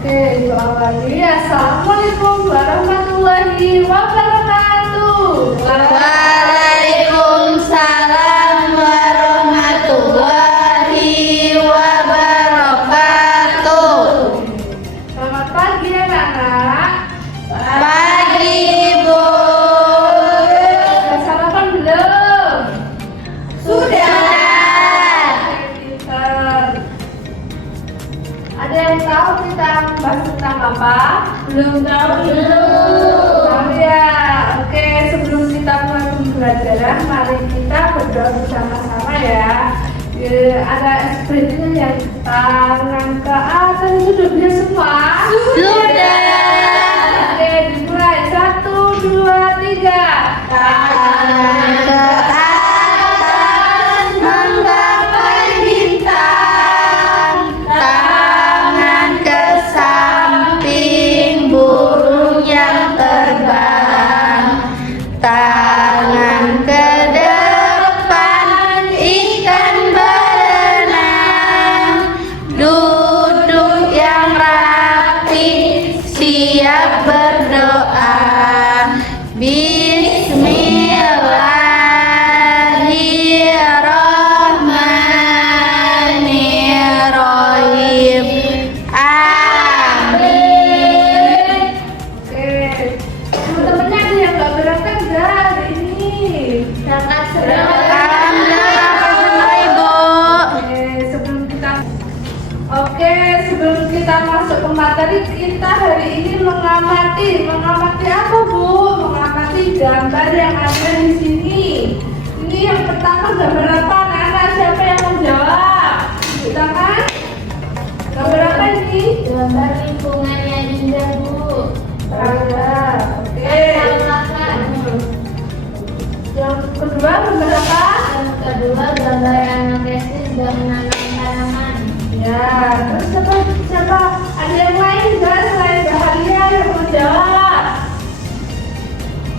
Oke, doa lagi. Assalamualaikum warahmatullahi wabarakatuh. Waalaikumsalam warahmatullahi wabarakatuh. Selamat pagi anak-anak. Pagi Ibu. Sudah sarapan belum? Sudah. Pintar. Ada yang tahu kita bahas tentang apa? Belum tahu. Tahu ya. Oke, sebelum kita mulai pembelajaran, mari kita berdoa bersama-sama ya. Ada ekspresinya yang tangan ke atas, itu sudah bisa semua? Sudah. Oke, dimulai. 1, 2, 3. Tangan ke atas menggapai bintang, tangan ke samping burung yang terbang, tangan ke depan ikan berenang, duduk yang rapi siap berdoa. Bismillahirrahmanirrahim. Amin. Oke, teman-temannya ada yang nggak berangkat nggak hari ini? Berangkat semua Ibu. Sebelum kita masuk ke materi, kita hari ini mengamati apa Bu? Mengamati gambar yang ada di sini. Ini yang pertama gambar apa? Anak-anak, siapa yang menjawab? Kita kan? Gambar apa ini? Gambar lingkungannya indah Bu. Ada. Oke. Yang kedua gambar apa? Yang kedua gambar anak SD sedang menanam tanaman. Ya, terus siapa? Ada yang lain nggak selain Bahagia yang mau jawab?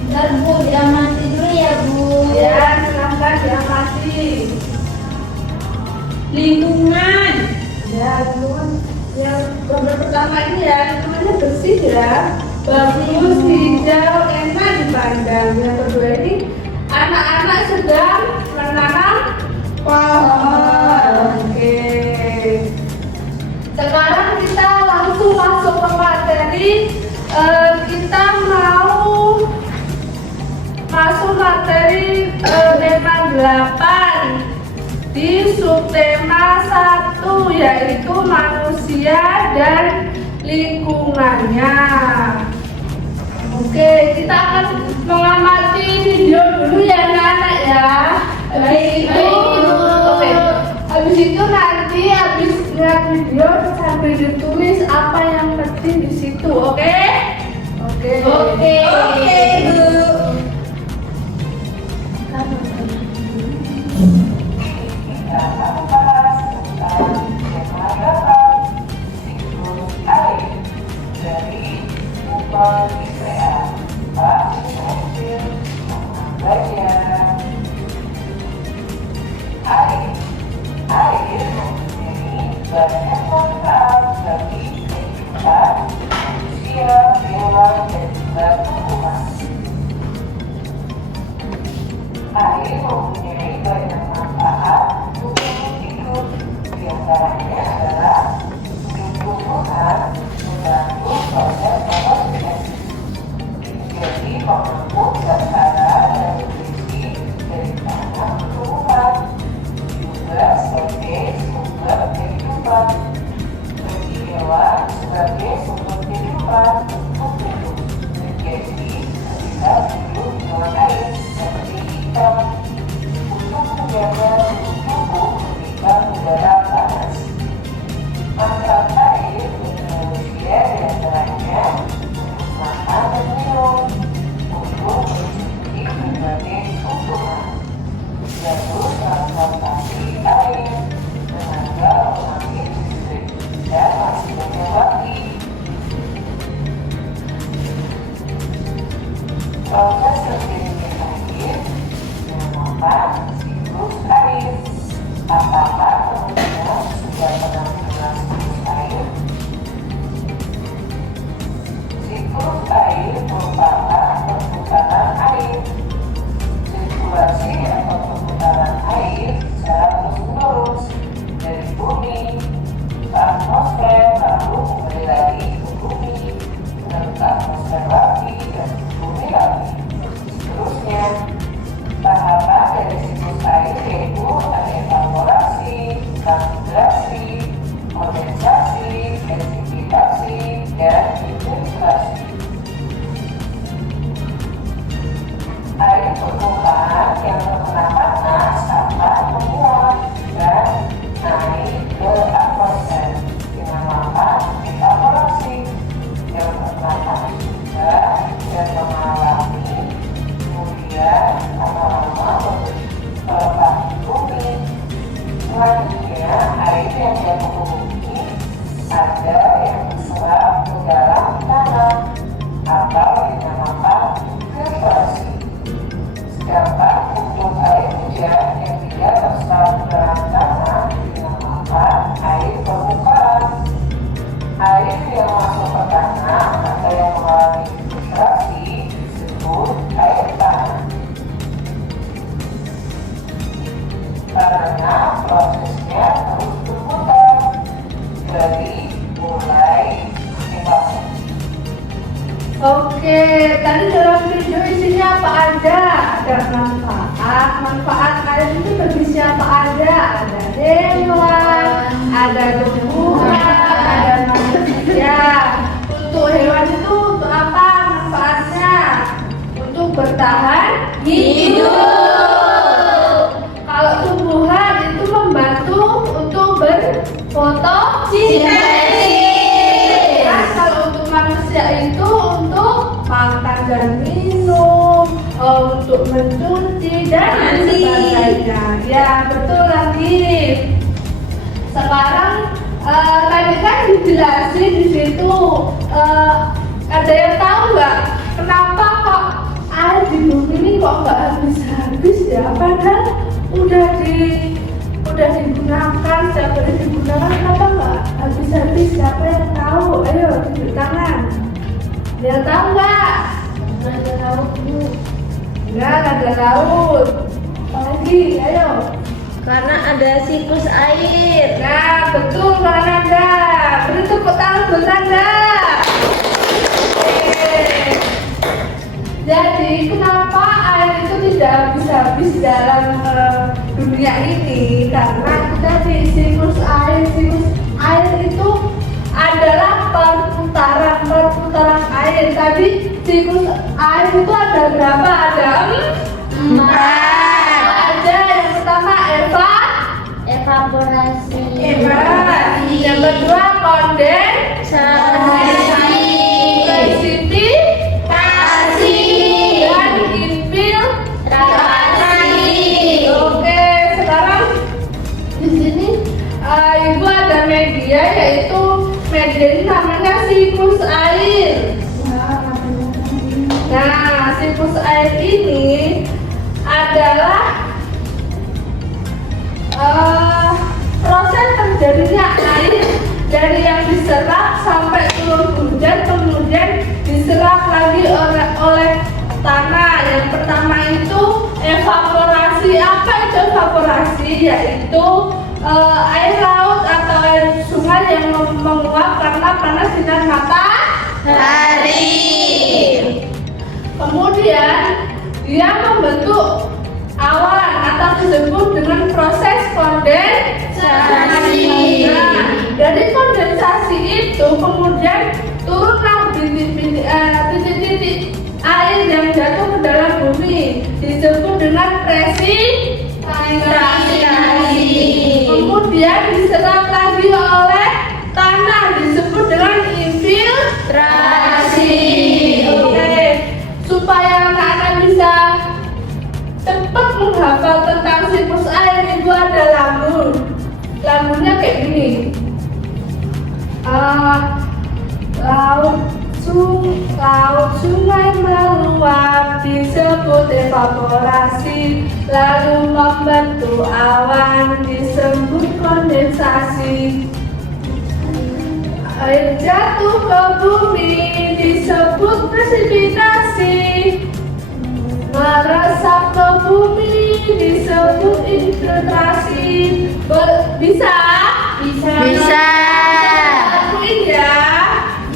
Bentar Bu, diamati dulu ya Bu. Ya, silahkan diamati. Lingkungan. Ya, lingkungan yang gambar pertama ini ya, lingkungannya bersih ya, bagus, hijau, enak dipandang. Yang kedua ini anak-anak sedang menanam pohon. Oke. Sekarang kita langsung masuk ke materi. Kita mau masuk materi tema 8 di subtema 1, yaitu manusia dan lingkungannya. Oke, kita akan mengamati video dulu ya anak-anak ya. Habis itu, oke. Habis itu nanti habis lihat video sambil ditulis apa yang penting di situ, oke? Oke. Oke. Oke Bu. Air mempunyai banyak manfaat untuk hidup, di antaranya adalah tumbuhan membantu proses fotosintesis, jadi mampu tertara dan berisi dari tanah tumbuhan, juga sebagai sumber kehidupan, bagi hewan sebagai sumber kehidupan untuk hidup, jadi ketika hidup di bawah air seperti ikan, untuk menjaga tubuh ketika udara panas. Manfaat air bagi manusia diantaranya untuk makan dan minum, untuk mencuci berbagai tumbuhan, yaitu transportasi air, tenaga pengangkut listrik, dan masih banyak lagi. Proses terjadinya air dinamakan siklus air. Apakah teman-teman sudah pernah mengenal siklus air? karena prosesnya terus berputar. Jadi mulai dipasang. Oke, tadi dalam video isinya apa aja? Ada manfaat air itu bagi siapa aja? Ada hewan, ada tumbuhan, ada manusia. Untuk hewan itu untuk apa manfaatnya? Untuk bertahan hidup. Kalau tumbuhan itu membantu untuk berfotosintesa. Nah, kalau untuk manusia itu untuk makan dan minum, untuk mencuci dan sebagainya. Ya, betul lagi. Sekarang tadi kan dijelasin di situ. Ada yang tahu nggak kenapa kok air di bumi ini kok nggak habis-habis ya? Padahal udah digunakan, setiap hari digunakan, kenapa nggak habis-habis? Siapa yang tahu? Ayo tunjuk tangan. Ada yang tahu nggak? Ada laut Bu. Nggak ada laut. Apalagi? Ayo. Karena ada siklus air. Nah, betul Kak Nanda. Beri tepuk tangan buat Nanda. Oke. Jadi, kenapa air itu tidak habis-habis dalam dunia ini? Karena kita di siklus air itu adalah perputaran air. Tadi siklus air itu ada berapa? Ada 4. Ada yang pertama Evaporasi. yang kedua kondensasi, presipitasasi, dan infiltrasi. Oke, sekarang di sini ibu ada media, yaitu media ini namanya siklus air. Nah, siklus air ini adalah proses terjadinya air dari yang diserap sampai turun hujan, kemudian diserap lagi oleh tanah. Yang pertama itu evaporasi. Apa itu evaporasi? Yaitu air laut atau air sungai yang menguap karena panas sinar matahari. Kemudian dia membentuk awan atau disebut dengan proses kondensasi. Nah, dari kondensasi itu kemudian turunlah titik-titik air yang jatuh ke dalam bumi, disebut dengan presipitasi. Kemudian diserap lagi oleh tanah, disebut dengan infiltrasi. Oke, supaya anak-anak bisa cepat menghafal tentang siklus air, itu ada lambun. Lambunnya kayak gini. Laut sungai meluap disebut evaporasi, lalu membentuk awan disebut kondensasi. Air jatuh ke bumi disebut presipitasi, meresap ke bumi disebut infiltrasi. Bisa? Lakuin ya.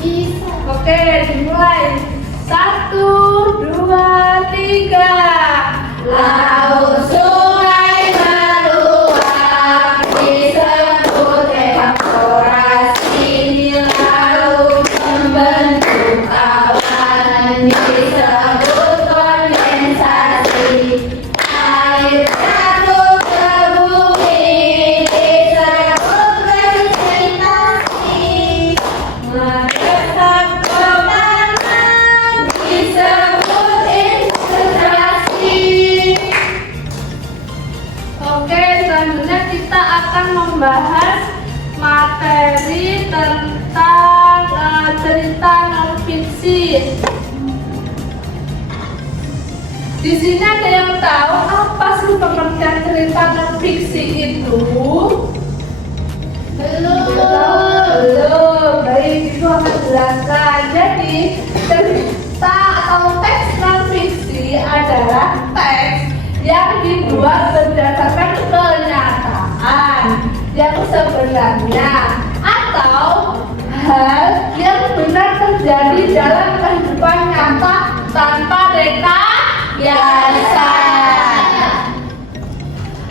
Bisa. Oke, dimulai. 1, 2, 3. Laut sungai meluap disebut evaporasi, lalu membentuk awan disebut kondensasi. Air jatuh ke bumi disebut presipitasi, meresap ke tanah disebut infiltrasi. Oke, selanjutnya kita akan membahas materi tentang cerita non fiksi. Di sini ada yang tahu apa sih pengertian cerita non fiksi itu? Belum. Baik, itu akan jelaskan. Jadi, cerita atau teks non fiksi adalah teks yang dibuat berdasarkan kenyataan sebenarnya atau hal yang benar terjadi dalam kehidupan nyata tanpa rekayasa.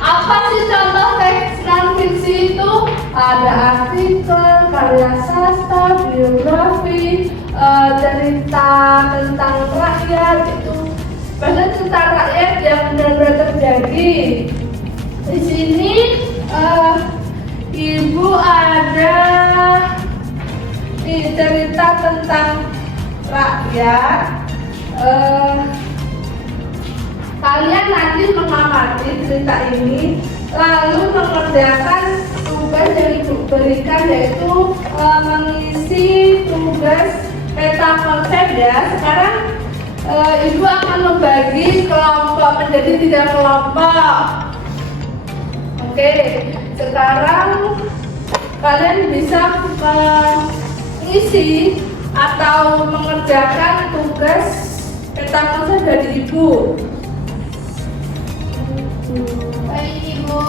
Apa sih contoh teks non-fiksi itu? Ada artikel, karya sastra, biografi, cerita tentang rakyat, itu banyak tentang rakyat yang benar-benar terjadi. Di sini ibu ada cerita tentang rakyat. Kalian nanti mengamati cerita ini, lalu mengerjakan tugas yang ibu berikan, yaitu mengisi tugas peta konsep ya. Sekarang ibu akan membagi kelompok menjadi 3 kelompok. Oke, sekarang kalian bisa mengisi atau mengerjakan tugas peta konsep dari ibu. Baik, Ibu.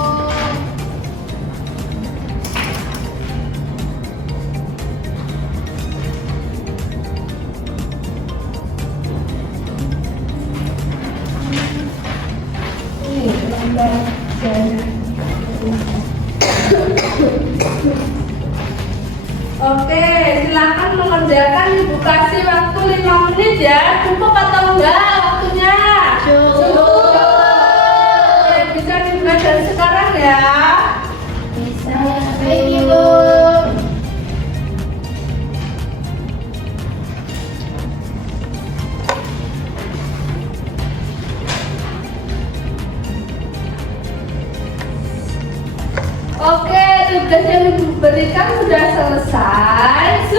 Oke, silakan mengerjakan. Ibu kasih waktu 5 menit ya. Cukup atau enggak waktunya? Cukup. Oke, bisa dimulai dari sekarang ya. Bisa. Baik, Ibu. Oke, tugas yang ibu berikan sudah selesai.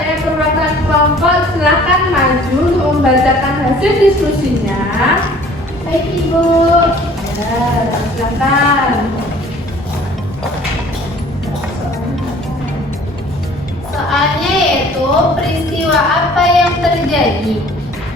Saya perwakilan kelompok, silakan maju membacakan hasil diskusinya. Baik, Ibu. Ya, silakan. Soalnya yaitu peristiwa apa yang terjadi.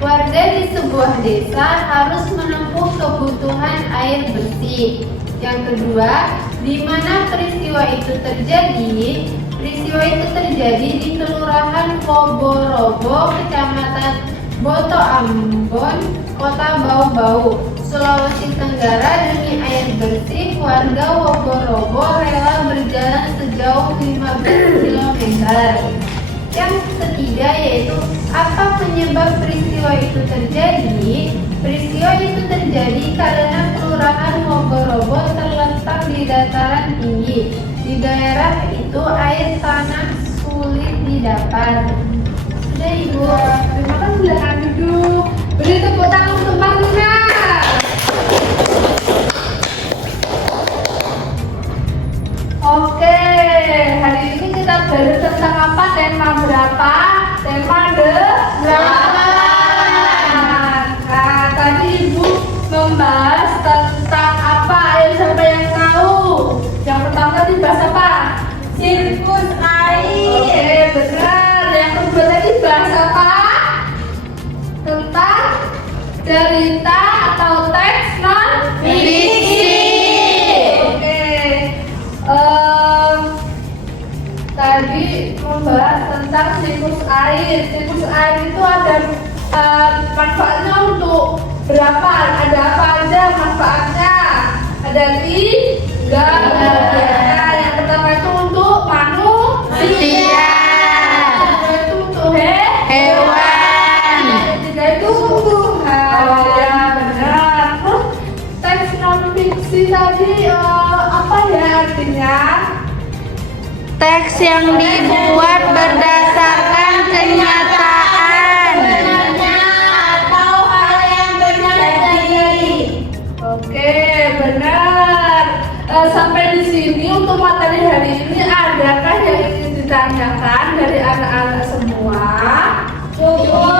Warga di sebuah desa harus menempuh kebutuhan air bersih. Yang kedua, di mana peristiwa itu terjadi? Peristiwa itu terjadi di Kelurahan Koborobo, Kecamatan Boto Ambon, Kota Bau-Bau, Sulawesi Tenggara. Demi air bersih, warga Wogorobo rela berjalan sejauh 15 km. Yang ketiga yaitu apa penyebab peristiwa itu terjadi? Peristiwa itu terjadi karena Kelurahan Wogorobo terletak di dataran tinggi. Di daerah itu air tanah sulit didapat. Sudah, Ibu. Terima kasih, silakan duduk. Beri tepuk tangan untuk Marlina. Oke, hari ini kita belajar tentang apa? Tema berapa? Tema 8. Nah, tadi ibu membahas tentang apa? Ayo siapa yang tahu? Yang pertama tadi bahas apa? Sirkus air. Oke, benar. Yang kedua tadi bahas apa? Tentang cerita atau teks non-fiksi. Oke. Tadi membahas tentang siklus air. Siklus air itu ada manfaatnya untuk berapa? Ada apa aja manfaatnya? Ada 3. Yang pertama itu untuk manusia. Yang kedua itu untuk hewan. Yang ketiga itu tumbuhan. Oh ya, benar. Terus teks non-fiksi tadi apa ya artinya? Teks yang dibuat berdasarkan kenyataan. Atau hal yang benar terjadi. Oke, benar. Sampai di sini untuk materi hari ini, adakah yang ingin ditanyakan dari anak-anak semua? Oke,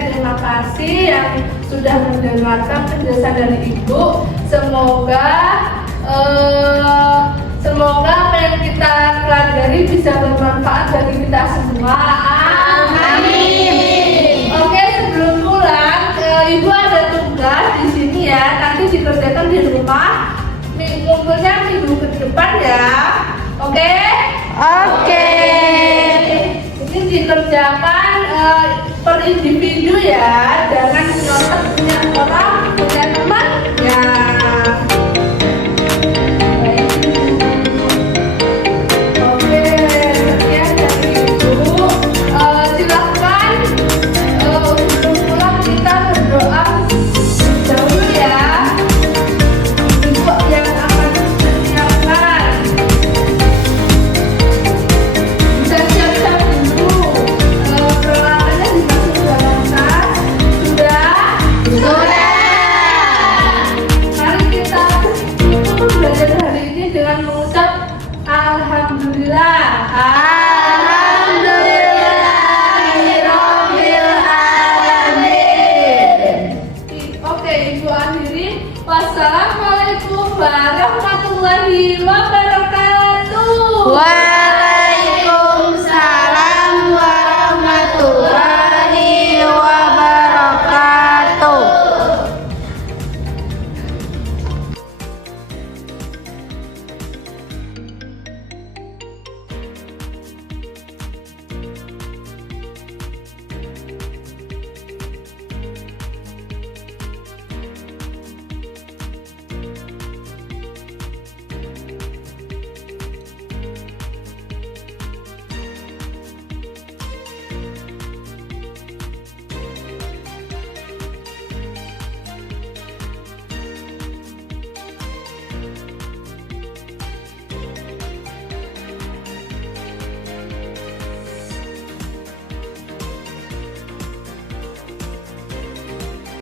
terima kasih yang sudah mendengarkan penjelasan dari Ibu. Semoga apa yang kita pelajari bisa bermanfaat bagi kita semua. Amin. Oke, sebelum pulang, Ibu ada tugas di sini ya. Nanti dikerjakan kegiatan di rumah, ngumpulnya minggu ke depan ya. Oke? Oke. Ini dikerjakan per individu ya, jangan nyontek punya orang, punya teman ya. Oke, sekian dari Ibu. Silahkan sebelum pulang kita berdoa dahulu ya. Ibu yang akan menyiapkan. Bisa siap-siap dulu. Peralatannya dimasuk dalam tas. Sudah? Sudah. Mari kita tutup belajar hari ini dengan mengucap Alhamdulillah. Alhamdulillahirabbil alamin. Oke, Ibu akhiri. Wassalamualaikum warahmatullahi wabarakatuh.